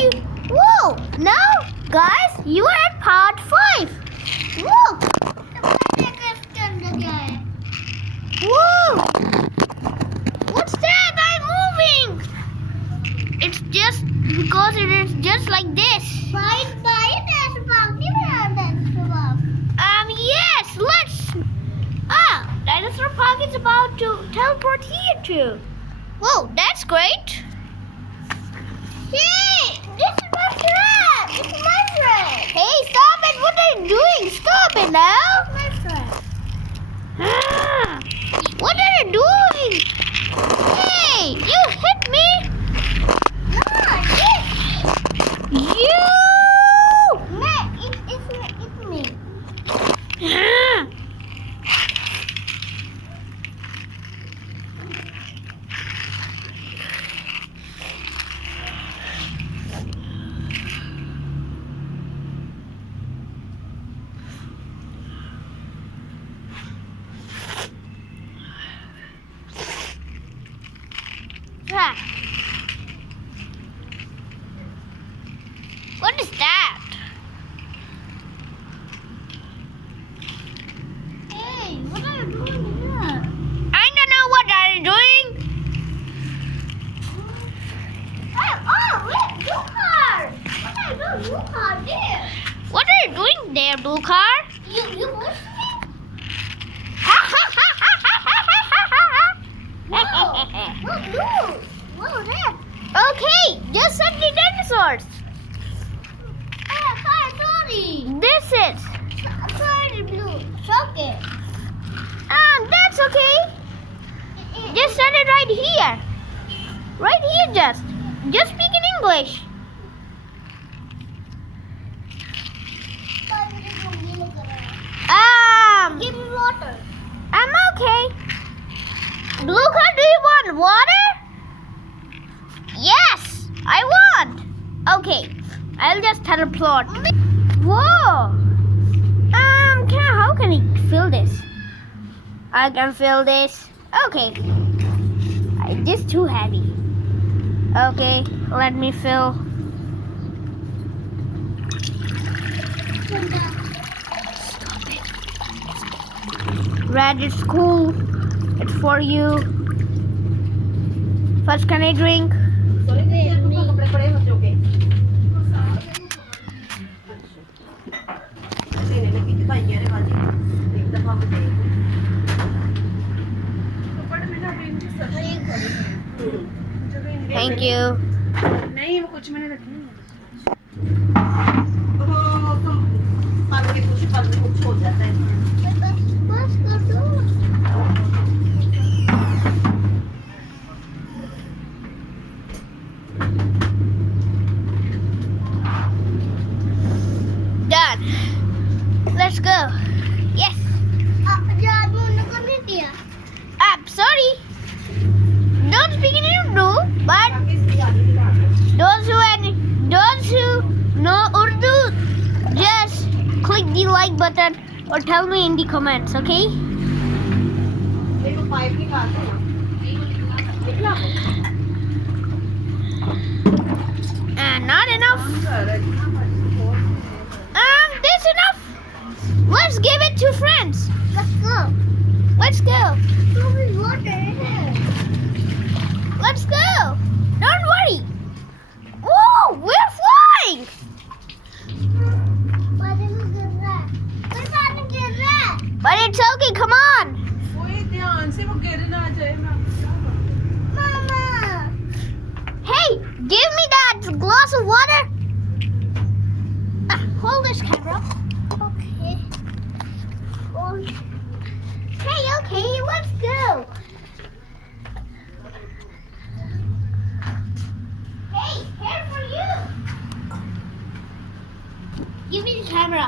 you? Whoa! Now, guys, you are at part 5. Look. Whoa! What's that? I'm moving. It's just because it is just like this. Yes. Let's. Dinosaur Park is about to teleport here too. Whoa, that's great. Hey, this is my friend. This is my friend. Hey, stop it. What are you doing? Stop it now. My friend. What are you doing? Hey, you hit me. No, this. You. No, it's me. What is that? Hey, what are you doing here? I don't know what are you doing. Wait, Dukar. What are you doing, Dukar, there? What are you doing there, Dukar? You pushed me? Whoa, that. Okay, just send the dinosaurs. Sorry. This is. Sorry, blue. It's okay. That's okay. Just send it right here. Right here, just speak in English. Give me water. I'm okay. Blue car, do you want water? Yes, I want. Okay, I'll just teleport. Whoa. How can I fill this? I can fill this. Okay. It's just too heavy. Okay, let me fill. Stop it. Red is cool. It's for you. First, can I drink? Thank you. Done. Let's go. Yes. Sorry. Don't speak in Urdu, but those who know Urdu, just click the like button or tell me in the comments, okay? Not enough. This enough. Let's give it to friends. Let's go. Let's go. Let's go. Don't worry. Whoa, we're flying. But it's okay. Come on. Mama. Hey, give me that glass of water. Hold this camera. Okay. Okay, let's go. Hey, here for you. Give me the camera.